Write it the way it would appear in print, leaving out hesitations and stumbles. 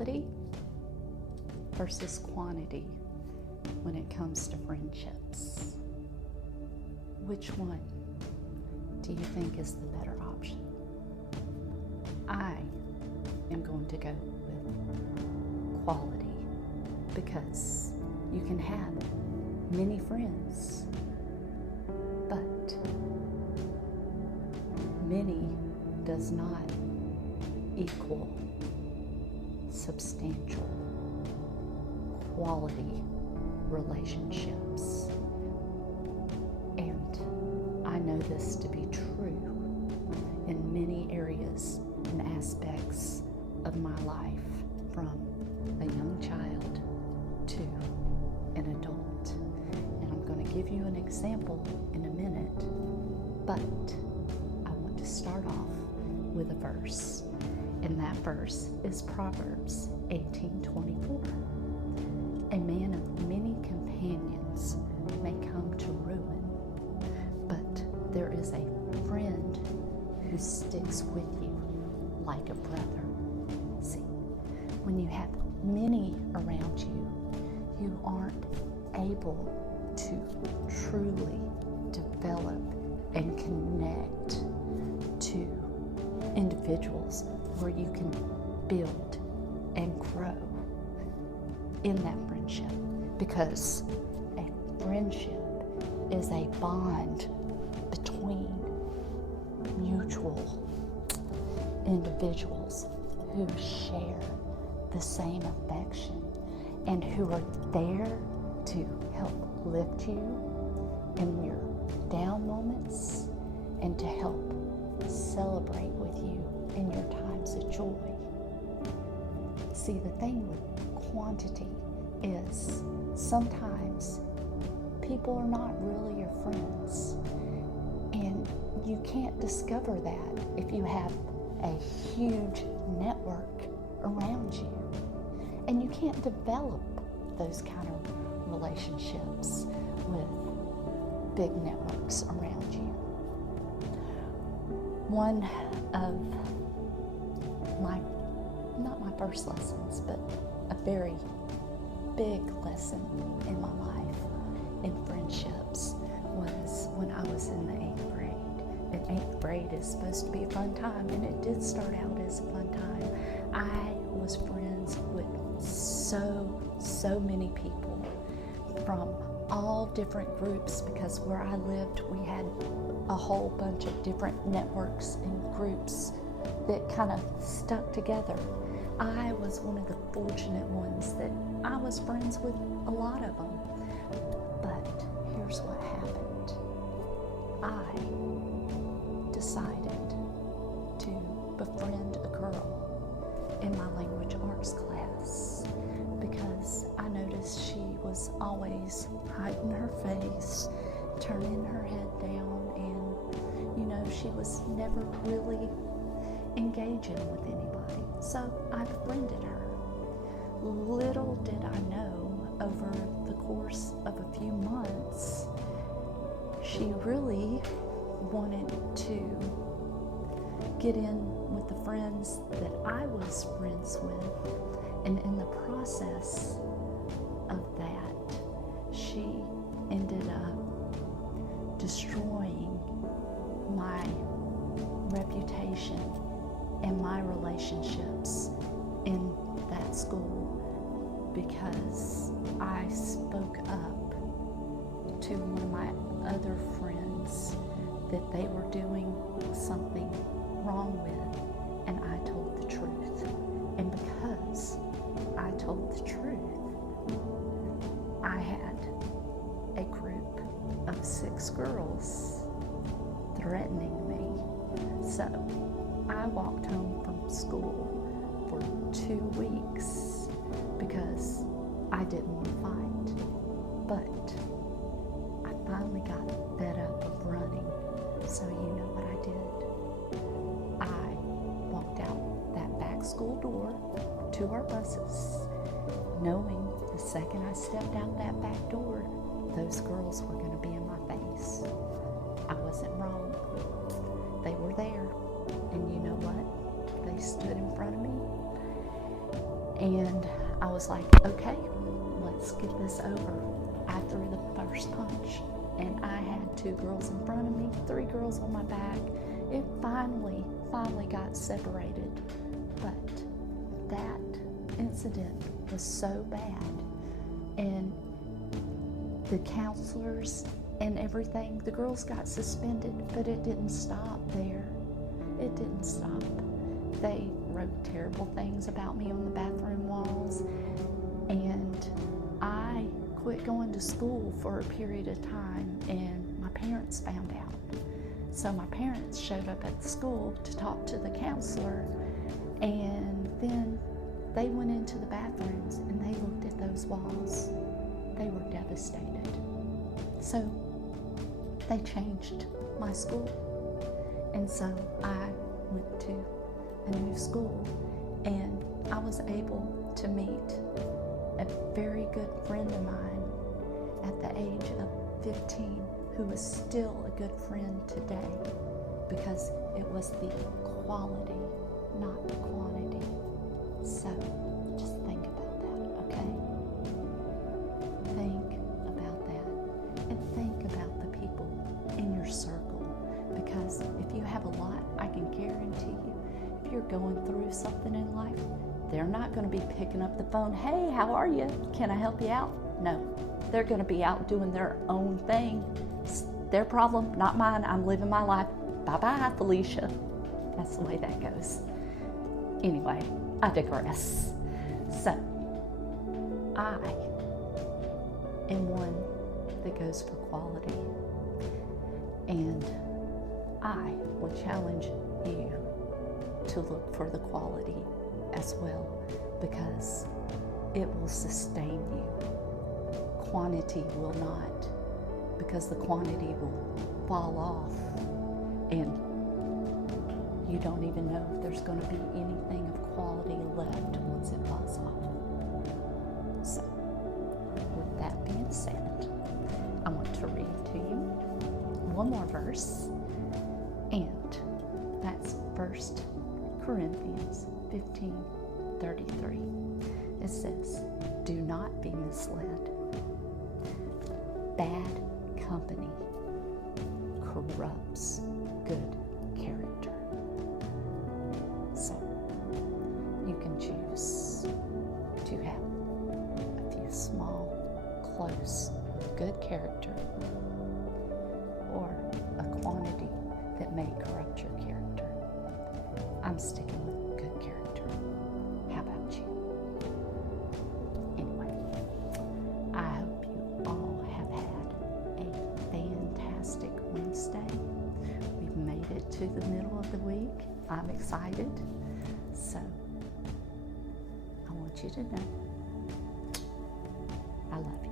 quality versus quantity when it comes to friendships. Which one do you think is the better option? I am going to go with quality, because you can have many friends, but many does not equal substantial quality relationships. And I know this to be true in many areas and aspects of my life, from a young child to an adult. And I'm going to give you an example in a minute, but I want to start off with a verse. And that verse is Proverbs 18:24. A man of many companions may come to ruin, but there is a friend who sticks with you like a brother. See, when you have many around you, you aren't able to truly develop and connect to individuals where you can build and grow in that friendship, because a friendship is a bond between mutual individuals who share the same affection and who are there to help lift you in your down moments and to help celebrate with you in your times of joy. See, the thing with quantity is sometimes people are not really your friends, and you can't discover that if you have a huge network around you, and you can't develop those kind of relationships with big networks around you. One of my, not my first lessons, but a very big lesson in my life in friendships was when I was in the 8th grade. And 8th grade is supposed to be a fun time, and it did start out as a fun time. I was friends with so many people from all different groups, because where I lived, we had a whole bunch of different networks and groups that kind of stuck together. I was one of the fortunate ones that I was friends with a lot of them. But here's what happened. I decided to befriend a girl in my language arts class, because I noticed she was always hiding her face, turning her head down, and she was never really engaging with anybody. So I befriended her. Little did I know, over the course of a few months, she really wanted to get in with the friends that I was friends with, and in the process of that, she ended up destroying my reputation and my relationships in that school, because I spoke up to one of my other friends that they were doing something wrong with, and I told the truth. And because I told the truth, I had a group of 6 girls threatening me. So I walked home from school for 2 weeks because I didn't want to fight. But I finally got fed up of running. So you know what I did? I walked out that back school door to our buses, knowing the second I stepped out that back door, those girls were going to be in my face. I wasn't wrong. They were there. And you know what? They stood in front of me And I was like, okay, let's get this over. I threw the first punch, and I had 2 girls in front of me, 3 girls on my back. It finally got separated. But that incident was so bad. And the counselors and everything, the girls got suspended, but it didn't stop there. It didn't stop. They wrote terrible things about me on the bathroom walls, and I quit going to school for a period of time, and my parents found out. So my parents showed up at the school to talk to the counselor, and then they went into the bathrooms and they looked at those walls. They were devastated. So they changed my school, and so I went to a new school, and I was able to meet a very good friend of mine at the age of 15 who is still a good friend today, because it was the quality, not the quantity. So just think about that, okay? Think about that, and think about the people in your circle, because if you have a lot, I can guarantee you, if you're going through something in life, they're not going to be picking up the phone, hey, how are you? Can I help you out? No, they're going to be out doing their own thing. It's their problem, not mine. I'm living my life. Bye-bye, Felicia. That's the way that goes. Anyway, I digress. So, I am one that goes for quality, and I will challenge you to look for the quality as well, because it will sustain you. Quantity will not, because the quantity will fall off, and you don't even know if there's going to be anything of quality left once it falls off. So, with that being said, I want to read to you one more verse, and that's 1 Corinthians 15:33. It says, do not be misled. Bad company corrupts good character. So, you can choose to have a few small, close, good character, or a quantity that may corrupt your character. I'm sticking with good character. How about you? Anyway, I hope you all have had a fantastic Wednesday. We've made it to the middle of the week. I'm excited. So, I want you to know I love you.